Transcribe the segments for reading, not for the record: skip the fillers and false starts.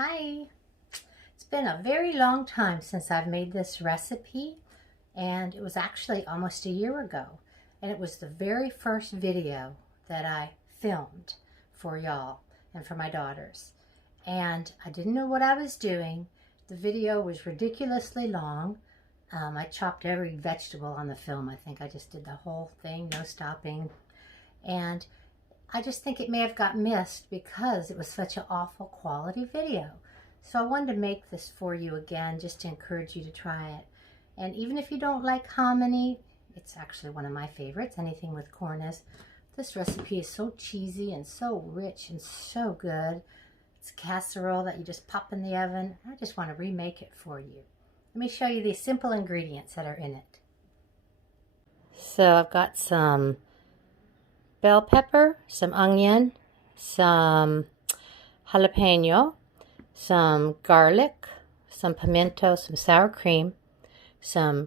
Hi! It's been a very long time since I've made this recipe, and it was actually almost a year ago. And it was the very first video that I filmed for y'all and for my daughters. And I didn't know what I was doing. The video was ridiculously long. I chopped every vegetable on the film. I think I just did the whole thing, no stopping. And I just think it may have got missed because it was such an awful quality video. So I wanted to make this for you again just to encourage you to try it. And even if you don't like hominy, it's actually one of my favorites. Anything with corn is. This recipe is so cheesy and so rich and so good. It's a casserole that you just pop in the oven. I just want to remake it for you. Let me show you the simple ingredients that are in it. So I've got some bell pepper, some onion, some jalapeño, some garlic, some pimento, some sour cream, some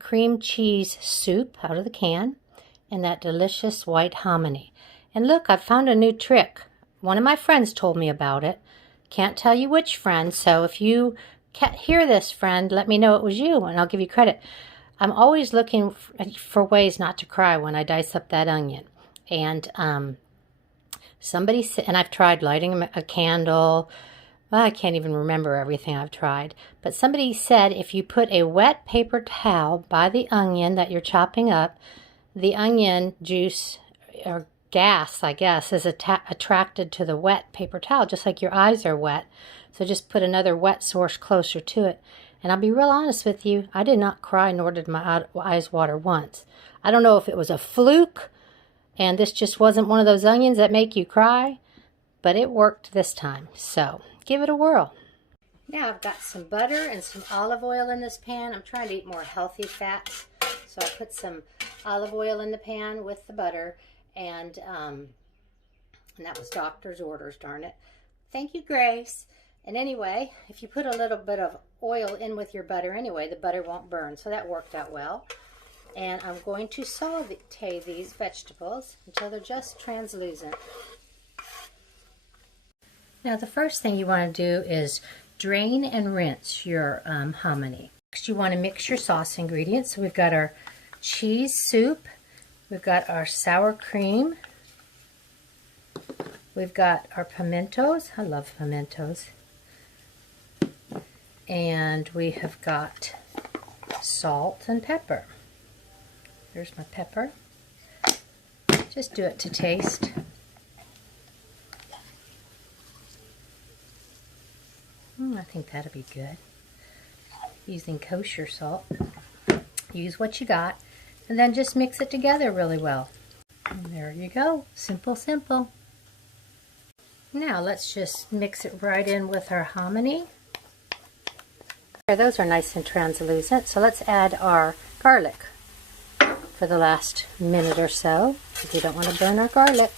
cream cheese soup out of the can, and that delicious white hominy. And look, I found a new trick. One of my friends told me about it. Can't tell you which friend, so if you can't hear this friend, let me know it was you and I'll give you credit. I'm always looking for ways not to cry when I dice up that onion. And somebody said, and I've tried lighting a candle. Well, I can't even remember everything I've tried. But somebody said if you put a wet paper towel by the onion that you're chopping up, the onion juice or gas, I guess, is attracted to the wet paper towel, just like your eyes are wet. So just put another wet source closer to it. And I'll be real honest with you, I did not cry, nor did my eyes water once. I don't know if it was a fluke, and this just wasn't one of those onions that make you cry, but it worked this time. So give it a whirl. Now I've got some butter and some olive oil in this pan. I'm trying to eat more healthy fats, so I put some olive oil in the pan with the butter, and that was doctor's orders, darn it. Thank you, Grace. And anyway, if you put a little bit of oil in with your butter anyway, the butter won't burn, so that worked out well. And I'm going to saute these vegetables until they're just translucent. Now the first thing you want to do is drain and rinse your hominy. Next you want to mix your sauce ingredients. So we've got our cheese soup, we've got our sour cream, we've got our pimentos. I love pimentos. And we have got salt and pepper. Here's my pepper. Just do it to taste. I think that'll be good. Using kosher salt. Use what you got. And then just mix it together really well. And there you go. Simple, simple. Now let's just mix it right in with our hominy. Those are nice and translucent. So let's add our garlic for the last minute or so, because we don't want to burn our garlic.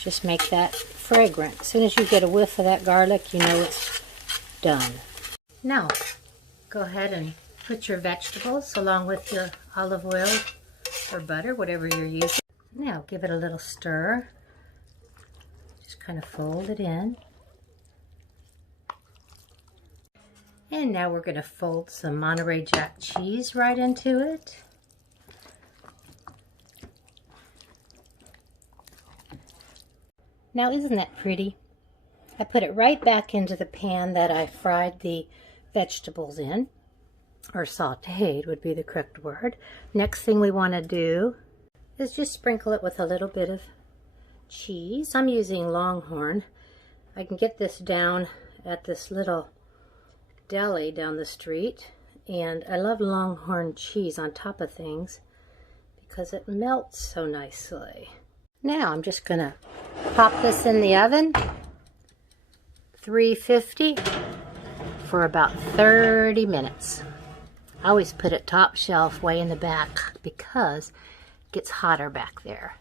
Just make that fragrant. As soon as you get a whiff of that garlic, you know it's done. Now, go ahead and put your vegetables along with your olive oil or butter, whatever you're using. Now, give it a little stir. Just kind of fold it in. And now we're going to fold some Monterey Jack cheese right into it. Now isn't that pretty? I put it right back into the pan that I fried the vegetables in, or sautéed would be the correct word. Next thing we want to do is just sprinkle it with a little bit of cheese. I'm using Longhorn. I can get this down at this little deli down the street, and I love Longhorn cheese on top of things because it melts so nicely. Now I'm just gonna pop this in the oven, 350 for about 30 minutes. I always put it top shelf way in the back because it gets hotter back there.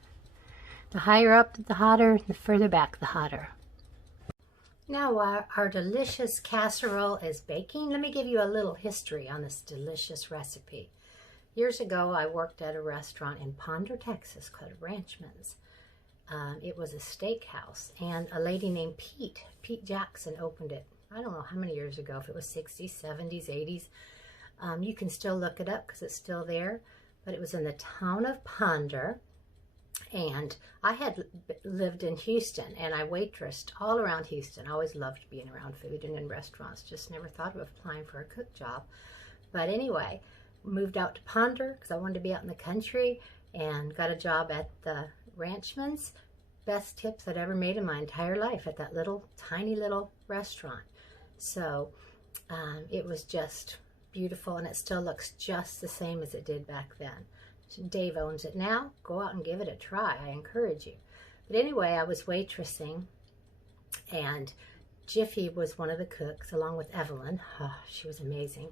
The higher up the hotter, the further back the hotter. Now while our delicious casserole is baking, let me give you a little history on this delicious recipe. Years ago, I worked at a restaurant in Ponder, Texas called Ranchman's. It was a steakhouse, and a lady named Pete Jackson opened it. I don't know how many years ago, if it was 60s, 70s, 80s. You can still look it up because it's still there, but it was in the town of Ponder, and I had lived in Houston, and I waitressed all around Houston. I always loved being around food and in restaurants, just never thought of applying for a cook job. But anyway, moved out to Ponder because I wanted to be out in the country, and got a job at the Ranchman's. Best tips I'd ever made in my entire life at that little tiny little restaurant. So it was just beautiful, and it still looks just the same as it did back then. Dave owns it now. Go out and give it a try. I encourage you. But anyway, I was waitressing, and Jiffy was one of the cooks along with Evelyn. Oh, she was amazing.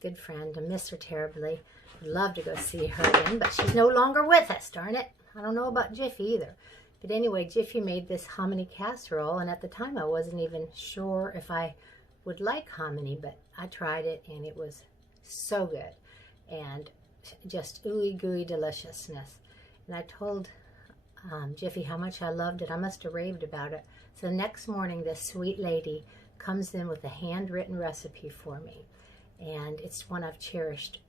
Good friend. I miss her terribly. I'd love to go see her again, but she's no longer with us, darn it. I don't know about Jiffy either. But anyway, Jiffy made this hominy casserole, and at the time I wasn't even sure if I would like hominy, but I tried it, and it was so good, and just ooey gooey deliciousness. And I told Jiffy how much I loved it. I must have raved about it. So the next morning, this sweet lady comes in with a handwritten recipe for me, and it's one I've cherished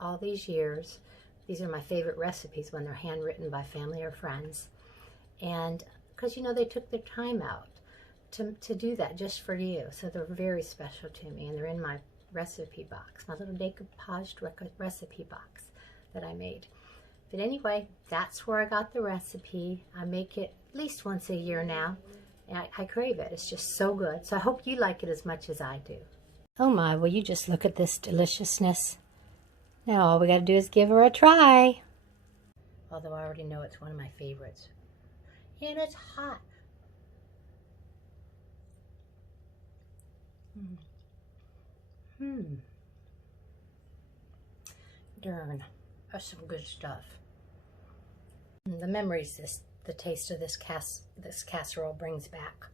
all these years. These are my favorite recipes when they're handwritten by family or friends. And because, you know, they took their time out to do that just for you. So they're very special to me, and they're in my recipe box, my little decoupaged recipe box that I made. But anyway, that's where I got the recipe. I make it at least once a year now, and I crave it. It's just so good. So I hope you like it as much as I do. Oh my, will you just look at this deliciousness? Now all we got to do is give her a try. Although I already know it's one of my favorites. And it's hot. Darn, that's some good stuff. The memories the taste of this casserole brings back.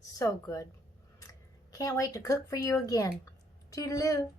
So good. Can't wait to cook for you again. Toodaloo.